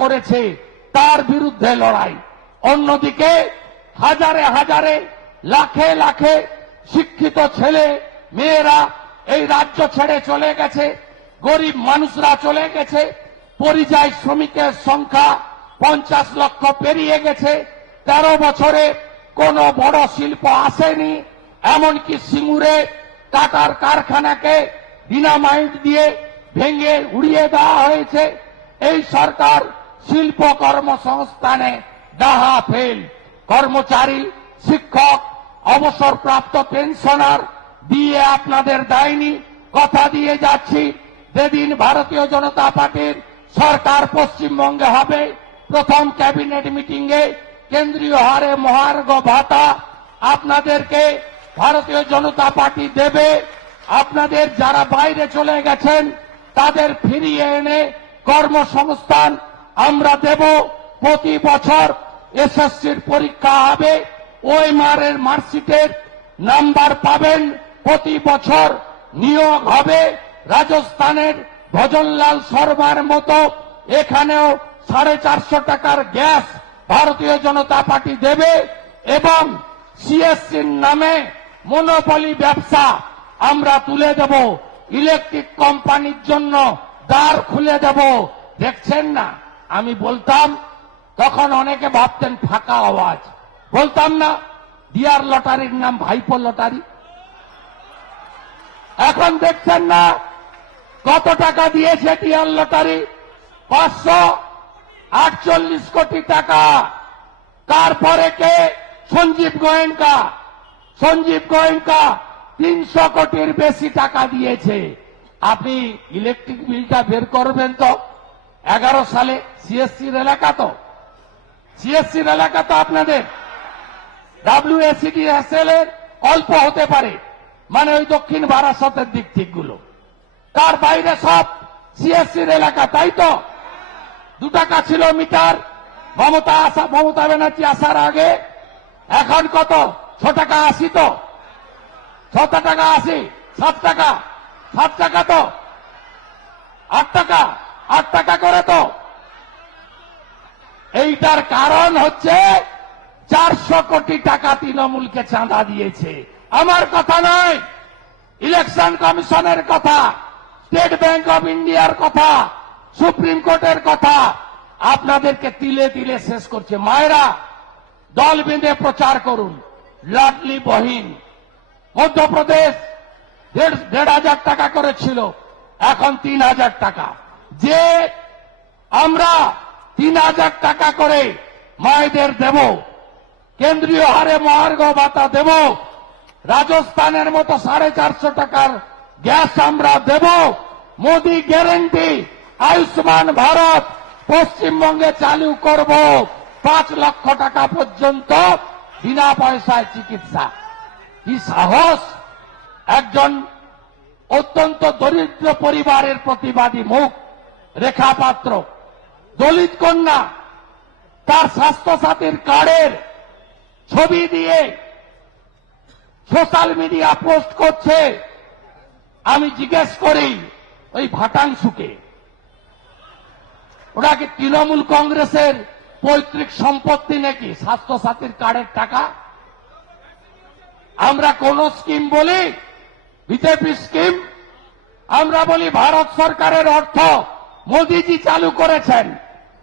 করেছে, তার বিরুদ্ধে লড়াই। অন্যদিকে হাজারে হাজারে, লাখে লাখে শিক্ষিত ছেলে, মেয়েরা এই রাজ্য ছেড়ে চলে গেছে, গরিব মানুষরা চলে গেছে, পরিযায়ী শ্রমিকের সংখ্যা পঞ্চাশ লক্ষ পেরিয়ে গেছে, তেরো বছরে কোনো বড় শিল্প আসেনি, এমনকি সিঙ্গুরে টাটার কারখানাকে ডিনামাইট দিয়ে ভেঙে উড়িয়ে দেওয়া হয়েছে। এই সরকার শিল্প কর্মসংস্থানে ডাহা ফেল। কর্মচারী, শিক্ষক, অবসরপ্রাপ্ত পেনশনার দিয়ে আপনাদের দেয়নি, কথা দিয়ে যাচ্ছি। যেদিন ভারতীয় জনতা পার্টির সরকার পশ্চিমবঙ্গে হবে, প্রথম ক্যাবিনেট মিটিংয়ে কেন্দ্রীয় হারে মহার্ঘ ভাতা আপনাদেরকে ভারতীয় জনতা পার্টি দেবে। আপনাদের যারা বাইরে চলে গেছেন, তাদের ফিরিয়ে এনে কর্মসংস্থান আমরা দেব প্রতি বছর এসএসসির পরীক্ষা হবে। ওই মারের মার্কশিটের নাম্বার পাবেন। প্রতি বছর নিয়োগ হবে। রাজস্থানের ভজনলাল শর্মার মতো। এখানেও সাড়ে চারশো টাকার গ্যাস ভারতীয় জনতা পার্টি দেবে এবং সিএসসির নামে মনোপলি ব্যবসা আমরা তুলে দেব। ইলেকট্রিক কোম্পানির জন্য দ্বার খুলে দেব। দেখছেন না? আমি বলতাম, তখন অনেকে ভাবতেন, ফাঁকা আওয়াজ। বলতাম না, ডিয়ার লটারির নাম ভাইপো লটারি। এখন দেখছেন না, কত টাকা দিয়েছে ডিয়ার লটারি? পাঁচশো আটচল্লিশ কোটি টাকা। তারপরে কে? সঞ্জীব গোয়েঙ্কা। সঞ্জীব গোয়েঙ্কা তিনশো কোটির বেশি টাকা দিয়েছে। আপনি ইলেকট্রিক বিলটা বের করবেন তো? এগারো সালে সিএসসির এলাকা তো। সিএসসির এলাকা তো আপনাদের। ডাব্লিউএসিডি এসএল এর অল্প হতে পারে। মানে ওই দক্ষিণ বারাসতের দিক ঠিকগুলো তার বাইরে সব সিএসসির এলাকা, তাই তো? দু টাকা ছিল মিটার। মমতা আসা, মমতা ব্যানার্জি আসার আগে। এখন কত? ছ টাকা আশি তো? ছ টাকা আশি, সাত টাকা। সাত টাকা তো? আট টাকা? আট টাকা করে তো। এইটার কারণ হচ্ছে চারশো কোটি টাকা তৃণমূলকে চাঁদা দিয়েছে। আমার কথা নয়, ইলেকশন কমিশনের কথা, স্টেট ব্যাংক অফ ইন্ডিয়ার কথা, সুপ্রিম কোর্টের কথা, আপনাদেরকে তিলে তিলে শেষ করছে। মায়েরা, দল বেঁধে প্রচার করুন। লাডলি বহিন। মধ্যপ্রদেশ দেড় হাজার টাকা করেছিল, এখন তিন হাজার টাকা। যে আমরা তিন হাজার টাকা করে মায়েদের দেব, কেন্দ্রীয় হারে মহার্ঘ ভাতা দেব, রাজস্থানের মতো সাড়ে চারশো টাকার গ্যাস আমরা দেব, মোদি গ্যারেন্টি আয়ুষ্মান ভারত পশ্চিমবঙ্গে চালু করব পাঁচ লক্ষ টাকা পর্যন্ত বিনা পয়সায় চিকিৎসা। কি সাহস? একজন অত্যন্ত দরিদ্র পরিবারের প্রতিবাদী মুখ। রেখা পাত্র, দলিত কন্যা, তার স্বাস্থ্যসাথীর কার্ডের ছবি দিয়ে সোশ্যাল মিডিয়া পোস্ট করছে। আমি জিজ্ঞেস করি, ওই ভাটাংশুকে ওরা কি তৃণমূল কংগ্রেসের পৈতৃক সম্পত্তি নাকি, স্বাস্থ্যসাথীর কার্ডের টাকা? আমরা কোন স্কিম বলি, বিজেপি স্কিম? আমরা বলি, ভারত সরকারের অর্থ মোদিজি চালু করেছেন।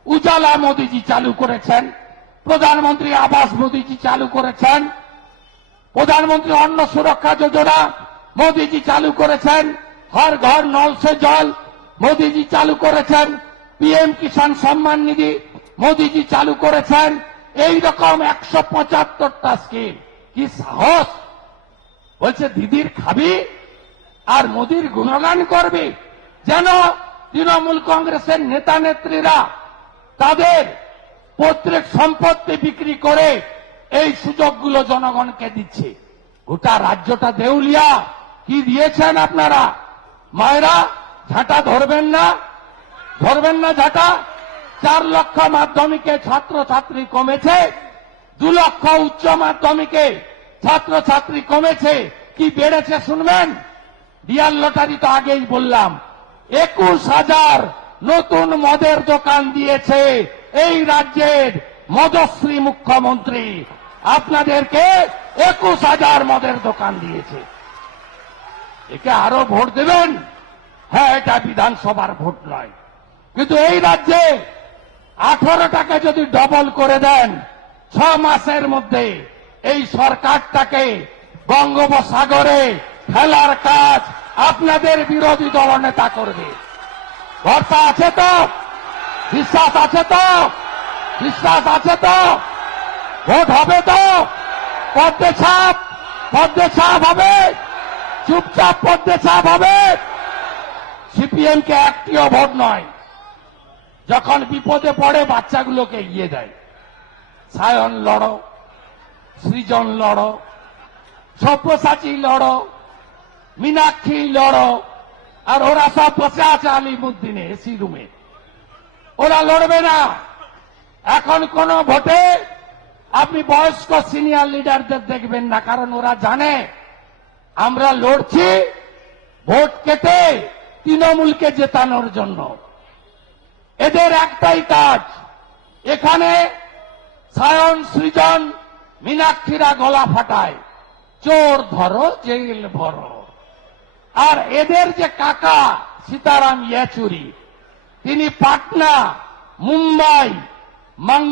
উজালা মোদিজি চালু করেছেন। প্রধানমন্ত্রী আবাস মোদিজি চালু করেছেন। প্রধানমন্ত্রী অন্ন সুরক্ষা যোজনা মোদিজি চালু করেছেন। হর ঘর নল সে জল মোদিজি চালু করেছেন। পিএম কিষাণ সম্মান নিধি মোদিজি চালু করেছেন। এই রকম একশো পঁচাত্তরটা স্কিম। কি সাহস? বলছে, দিদির খাবি আর মোদির গুণগান করবি। যেন তৃণমূল কংগ্রেসের নেতা নেত্রীরা তাদের পৈতৃক সম্পত্তি বিক্রি করে এই সুযোগগুলো জনগণকে দিচ্ছে। গোটা রাজ্যটা দেউলিয়া। কি দিয়েছেন আপনারা? মায়েরা, ঝাঁটা ধরবেন না? ধরবেন না ঝাঁটা? চার লক্ষ মাধ্যমিকে ছাত্র ছাত্রী কমেছে। দু লক্ষ উচ্চ মাধ্যমিকে ছাত্র ছাত্রী কমেছে। কি বেড়েছে শুনবেন? ডিয়ার লটারি তো আগেই বললাম। একুশ হাজার নতুন মদের দোকান দিয়েছে এই রাজ্যের মদশ্রী মুখ্যমন্ত্রী। আপনাদেরকে একুশ হাজার মদের দোকান দিয়েছে। একে আরও ভোট দেবেন? হ্যাঁ এটা বিধানসভার ভোট নয়। কিন্তু এই রাজ্যে আঠারো টাকা যদি ডবল করে দেন, ছ মাসের মধ্যে এই সরকারটাকে বঙ্গোপসাগরে ফেলার কাজ আপনাদের বিরোধী দলনেতা করবে ভরসা আছে তো? বিশ্বাস আছে তো? বিশ্বাস আছে তো? ভোট হবে তো? পদ্মে ছাপ পদ্মে ছাপ হবে। চুপচাপ পদ্মে ছাপ হবে। সিপিএম কে একটিও ভোট নয়। যখন বিপদে পড়ে, বাচ্চাগুলোকে এগিয়ে দেয়। সায়ন লড়ো, সৃজন লড়ো, সব্যসাচী লড়ো। মীনাক্ষী লড়ো। আর ওরা সব বসে আছে আলিমুদ্দিনে এসি রুমে। ওরা লড়বে না। এখন কোন ভোটে আপনি বয়স্ক সিনিয়র লিডারদের দেখবেন না, কারণ ওরা জানে আমরা লড়ছি, ভোট কেটে তৃণমূলকে জেতানোর জন্য। এদের একটাই কাজ। এখানে সায়ন, সৃজন, মীনাক্ষীরা গলা ফাটায়। চোর ধরো, জেল ভরো। আর এদের যে কাকা সীতারাম ইয়েচুরি তিনি পাটনা মুম্বাই